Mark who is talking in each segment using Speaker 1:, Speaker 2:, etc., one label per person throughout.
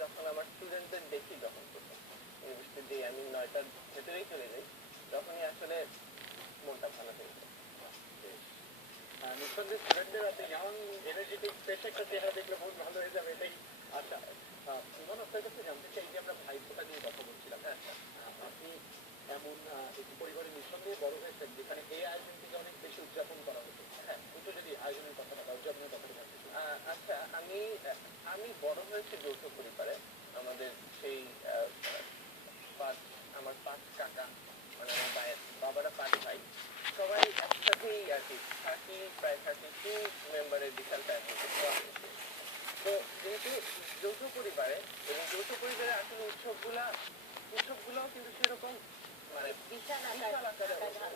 Speaker 1: যখন আমার স্টুডেন্টদের দেখি যখন ইউনিভার্সিটি আমি নয়টার ভেতরেই চলে যাই তখনই আসলে মনটা ভালো হয়ে যায়।
Speaker 2: নিঃসন্দেহে স্টুডেন্টদের আছে ইয়াং এনার্জেটিক ফ্রেশ একটা চেহারা দেখলে বহুত ভালো হয়ে যাবে এটাই আশা। আহ, ইমন আপনার কাছে জানতে চাই যে আমরা ভাইফোঁটা নিয়ে কথা বলছিলাম।
Speaker 1: হ্যাঁ হ্যাঁ।
Speaker 2: আপনি এমন একটি পরিবারের নিঃসন্দেহে বড় হয়েছেন যেখানে এই আয়োজন থেকে অনেক বেশি উদযাপন করা হতো। হ্যাঁ যদি আয়োজনের কথাটা বা উদযাপনের কথাটা
Speaker 1: আচ্ছা আমি আমি বড় হয়েছি যৌথ পরিবারে আমাদের সেই পাঁচ, আমার পাঁচ কাকা মানে আমার ভাইয়ের বাবারা পাঁচ ভাই, সবাই একসাথেই আর কি থার্টি প্রায় থার্টি টু মেম্বারের বিশাল তো যেহেতু যৌথ পরিবারে, এবং যৌথ পরিবারে আসলে উৎসবগুলা, উৎসবগুলোও কিন্তু সেরকম মানে
Speaker 3: বিশাল
Speaker 1: বিশাল
Speaker 3: আকারে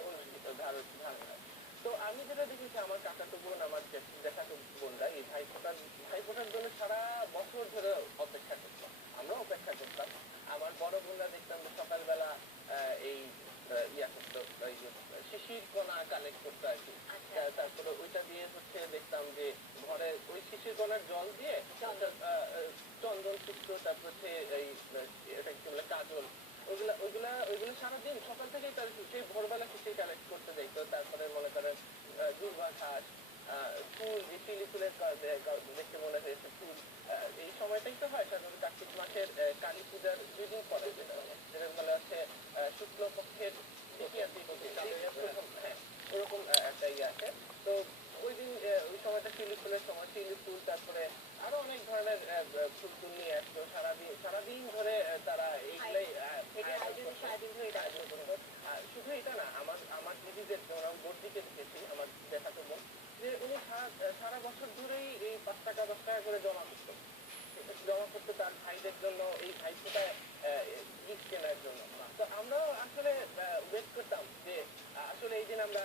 Speaker 1: অনুষ্ঠিত, ধারণ ধারণ হয়। তো আমি যেটা দেখেছি, আমার কাকাতো বোন, আমার দেখা জ্যাঠাতো বোনরা এই ভাই ফোটার ভাই ফোটার জন্য সারা বছর ধরে অপেক্ষা করতাম আমরা অপেক্ষা করতাম আমার বড় বোনরা দেখতাম যে সকালবেলা আহ, এই আহ, ইয়া করতো এই যে শিশির কণা কালেক্ট করতো
Speaker 3: আচ্ছা
Speaker 1: তারপরে ওইটা দিয়ে হচ্ছে দেখতাম যে ঘরে ওই শিশির কণার জল দিয়ে
Speaker 3: চন্দন।
Speaker 1: শুক্ত তারপর হচ্ছে এই এটা কি বলে কাজল ওইগুলা ওইগুলা ওইগুলো সারাদিন সকাল থেকেই তার সেই ভোরবেলা শিশির কালেক্ট করতে যাইতো তারপরে মনে করেন দুর্বা ঘাস ফুল যে শিলি ফুলের কা- দে- কা- দেখতে মনে হয়েছে ফুল এই সময়টাই তো হয়, সাধারণত কার্তিক মাসের কালী পূজার দুই পরে যেটা যেটা বলা হচ্ছে শুক্লপক্ষের ওরকম একটা ইয়ে আছে তো ওই দিন ওই সময়টা শিলি ফুলের সময় শিলি ফুল তারপরে আরও অনেক ধরনের ফুল ফুল নিয়ে আসতো সারাদিন সারাদিন ধরে তারা এইগুলাই
Speaker 3: ধরে
Speaker 1: শুধু এটা না আমার আমার দিদিদের যেমন আমার বর্দিকে দেখেছি আমার দেখাতো বোন যে উনি সারা বছর ধরেই এই পাঁচ টাকা দশ টাকা করে জমা করতো জমা করতো তার ভাইদের জন্য এই ভাই ফোটা গিফট কেনার জন্য তো আমরাও আসলে ওয়েট করতাম যে আহ, আসলে এই দিন আমরা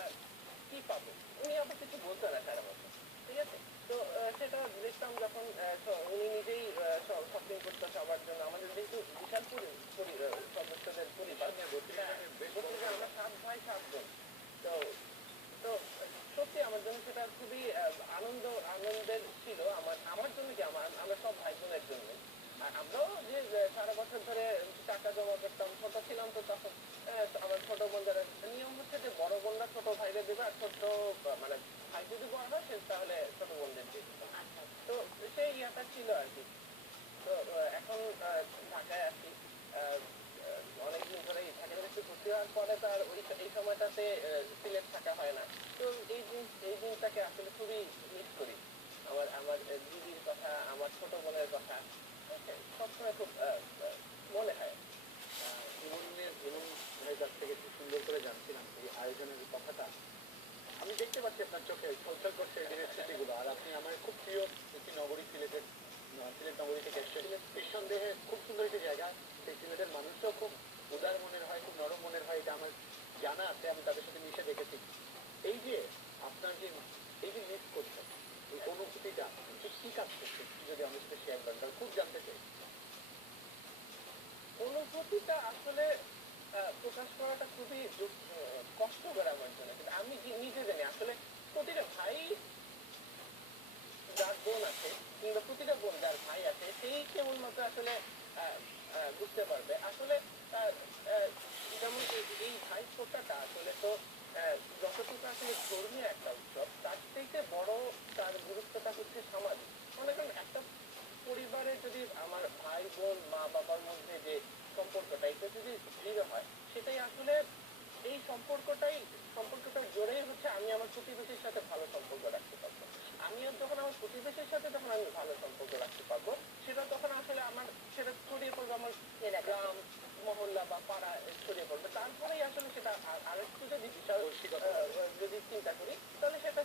Speaker 1: কি পাবো উনি আবার কিছু বলতো না সারা বছর ঠিক আছে তো আহ, সেটা দেখতাম যখন আহ, স- উনি নিজেই শপিং করতো সবার জন্য আমাদের যেহেতু বিশাল পরি পরি- আহ, সদস্যদের পরিবার হ্যাঁ, বত্রিশ জন, আমরা সাত ভাই সাত বোন তো তো সত্যি আমার জন্য সেটা খুবই আহ, আনন্দ আনন্দের ছিল আমার আমার জন্য কি আমার আমরা সব ভাই বোনের জন্য আর আমরাও যে যে সারা বছর ধরে টাকা জমা করতাম ছোট ছিলাম তো তখন আহ, তো আমার ছোট বোন যারা নিয়ম হচ্ছে যে বড় বোনরা ছোট ভাইদের দেবে আর ছোট আহ, মানে ভাই সে তাহলে ছোট বোনদের দিয়ে দিত
Speaker 3: আচ্ছা
Speaker 1: তো সেই ইয়াটা ছিল আর কি তো এখন ঢাকায় আছি অনেকদিন ধরে ঢাকায় একটু ভর্তি হওয়ার পরে তো ওই এই সময়টাতে সিলেট থাকা হয় না তো এই দিন এই দিনটাকে আসলে খুবই মিস করি আমার আমার দিদির কথা, আমার ছোট বোনের কথা। সবসময় খুব আহ, আহ, মনে হয়
Speaker 2: আহ, ইমনের ইমন ভাইয়ের কাছ থেকে খুব সুন্দর করে জানছিলাম এই আয়োজনের কথাটা আমি দেখতে পাচ্ছি আপনার চোখে ছলছল করছে এই দিনের স্মৃতিগুলো আর আপনি আমার খুব প্রিয় একটি নগরী সিলেটের আহ, সিলেট নগরী থেকে এসেছেন নিঃসন্দেহে খুব সুন্দর একটি জায়গা সেই সিলেটের মানুষও খুব উদার মনের হয় খুব নরম মনের হয় এটা আমার জানা আছে আমি তাদের সাথে মিশে দেখেছি এই যে আপনার যে এই যে মিস করছেন এই অনুভূতিটা ঠিক কি কাজ করছে একটু যদি আমার সাথে শেয়ার করেন তাহলে খুব জানতে চাই
Speaker 1: অনুভূতিটা আসলে আহ, প্রকাশ করাটা খুবই দুঃখ- আহ, কষ্টকর আমার জন্য কিন্তু আমি যে- নিজে জানি আসলে প্রতিটা ভাই যার বোন আছে কিংবা প্রতিটা বোন যার ভাই আছে সেই কেবলমাত্র আসলে বুঝতে পারবে। আসলে যেমন এই- ভাই ফোটাটা আসলে, তো যতটুকু আসলে ধর্মীয় একটা উৎসব, তার থেকে বড় তার গুরুত্বটা হচ্ছে সামাজিক। মনে করেন, একটা পরিবারে যদি আমার ভাই বোন, মা বাবার মধ্যে যে সম্পর্কটা, এটা যদি দৃঢ় হয়, সেটাই আসলে এই সম্পর্কটাই সম্পর্কটা জোরেই হচ্ছে আমি আমার প্রতিবেশীর সাথে ভালো সম্পর্ক রাখতে পারব। আমিও যখন আমার প্রতিবেশীর সাথে, তখন আমি ভালো সম্পর্ক রাখতে পারব। সেটা তখন আসলে আমার সেটা ছড়িয়ে পড়বে আমার গ্রাম মহল্লা বা পাড়া ছড়িয়ে পড়বে। তারপরেই আসলে সেটা আর- আরেকটু যদি আহ, যদি চিন্তা করি তাহলে সেটা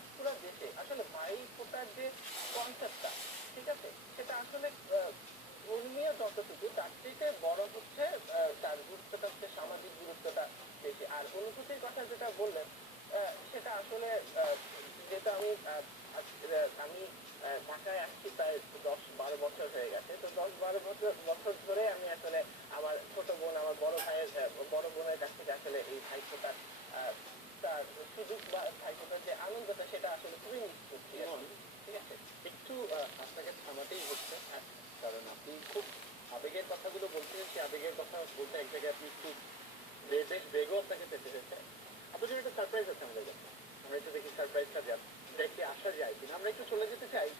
Speaker 2: চাই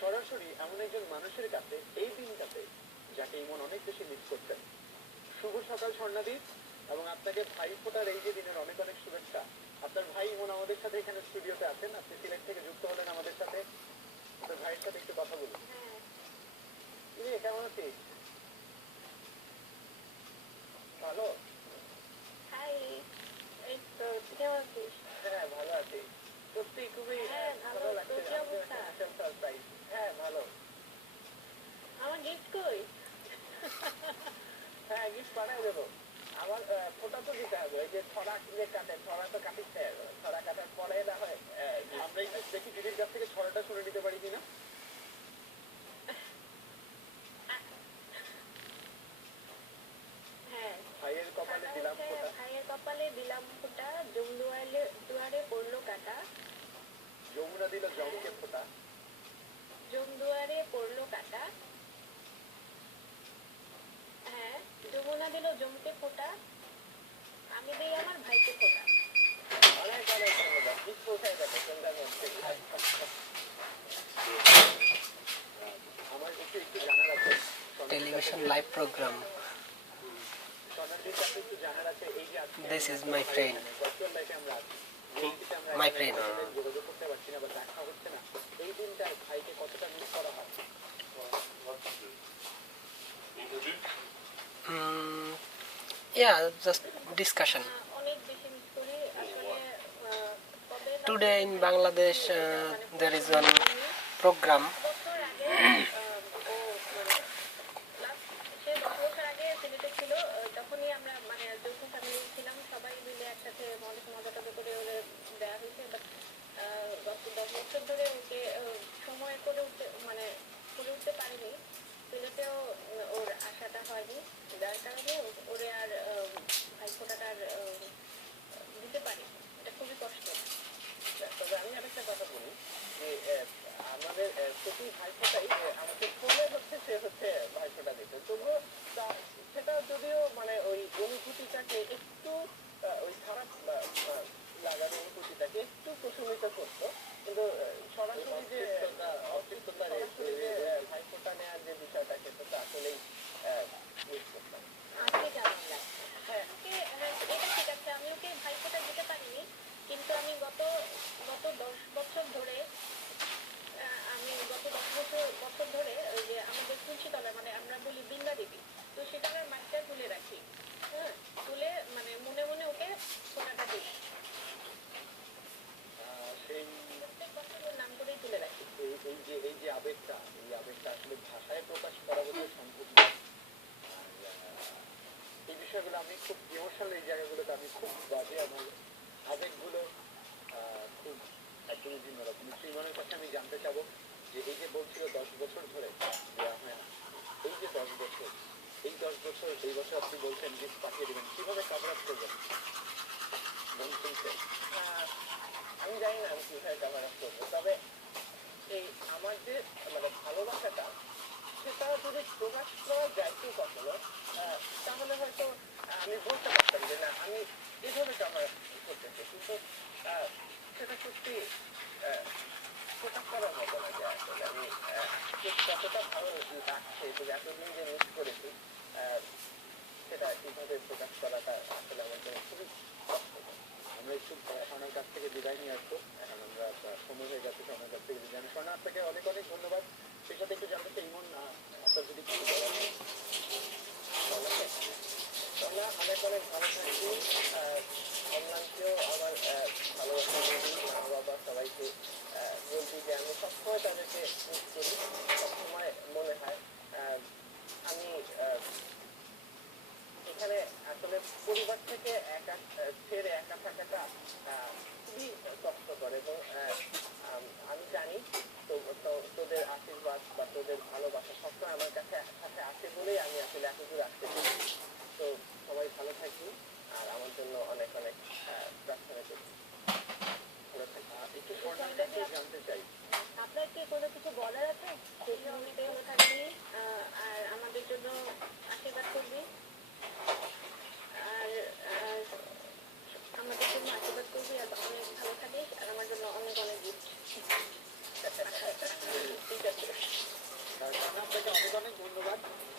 Speaker 2: সরাসরি এমন একজন মানুষের কাছে এই দিনটাতে যাকে ইমন অনেক বেশি মিস করতেন। শুভ সকাল স্বর্ণাদীপ এবং আপনাকে ভাই ফোটার এই যে দিনের অনেক অনেক শুভেচ্ছা। আপনার ভাই ইমন আমাদের সাথে এখানে স্টুডিওতে আছেন আপনি সিলেট থেকে যুক্ত হলেন আমাদের সাথে। আপনার ভাইয়ের সাথে একটু কথা বলুন। ইয়ে, কেমন আছিস?
Speaker 1: ভালো? হ্যাঁ ভালো আছি। সত্যি খুবই
Speaker 3: গিফট
Speaker 1: হ্যাঁ গিফট পাঠাই দেবো। আমার ফোটা তো দিতে হবে। ওই যে ছড়া যে কাটে, ছড়া তো কাটিতে ছড়া কাটার পরে না হয়
Speaker 2: আমরা একটু দেখি দিদির কাছ থেকে ছড়াটা শুনে নিতে পারি কিনা?
Speaker 4: program. This is my friend. My friend. Mm, yeah, just discussion. Today in Bangladesh uh, there is a program
Speaker 2: খুব ইমোশনাল এই জায়গাগুলোতে আমি খুব বাজে আমার আবেগগুলো খুব একদমই ভিন্ন রকম। শ্রীমনের কাছে আমি জানতে চাবো যে এই যে বলছিল দশ বছর ধরে এই যে দশ বছর, এই দশ বছর, এই বছর আপনি বলছেন যে পাঠিয়ে দেবেন, কীভাবে কাভার আপ করবেন
Speaker 1: আমি জানি না আমি কীভাবে কাভার আপ করব, তবে এই আমার যে মানে ভালোবাসাটা সেটা যদি প্রকাশ করা যায় কি কখনো তাহলে হয়তো আমি বলতে পারতাম যে না, আমি এভাবে আমার করতে চাই কিন্তু সেটা সত্যি কোটা করার মতো না যে আসলে আমি কতটা ভালো লাগছে যে এতদিন যে মিস করেছি সেটা এইভাবে প্রকাশ করাটা আসলে আমার জন্য খুবই
Speaker 2: আমরা একটু সোনার কাছ থেকে বিদায় নিয়ে আসব। এখন আমরা সময় হয়ে গেছে, সোনার কাছ থেকে বিদায় নিয়ে আপনাকে অনেক অনেক ধন্যবাদ। পরিবার থেকে
Speaker 1: একা ছেড়ে একা থাকাটা খুবই কষ্টকর এবং আমি জানি তোদের আশীর্বাদ বা তোদের ভালোবাসা সবসময় আমার কাছে সাথে আছে বলেই আমি আসলে এত দূর আসতে তো সবাই ভালো থাকি আর আমার জন্য অনেক অনেক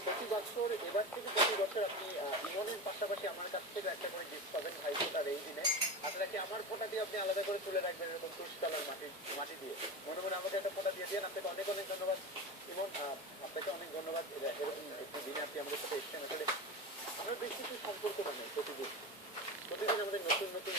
Speaker 1: বছর, এবার থেকে প্রতি
Speaker 2: বছর আপনি ইমনের পাশাপাশি আমার কাছ থেকে একটা করে গিফট পাবেন ভাই ফোটার এই দিনে। আপনারা আমার ফোটা দিয়ে আপনি আলাদা করে তুলে রাখবেন এরকম তুষ মাটি মাটি দিয়ে। মনে মনে আমাকে একটা ফোটা দিয়ে দিন আপনাকে অনেক অনেক ধন্যবাদ। ইমন আপনাকে অনেক ধন্যবাদ। এরকম একটি দিনে আপনি আমাদের সাথে এসেছেন। আসলে আমরা বেশ কিছু সম্পর্ক বানাই প্রতিদিন। প্রতিদিন আমাদের নতুন নতুন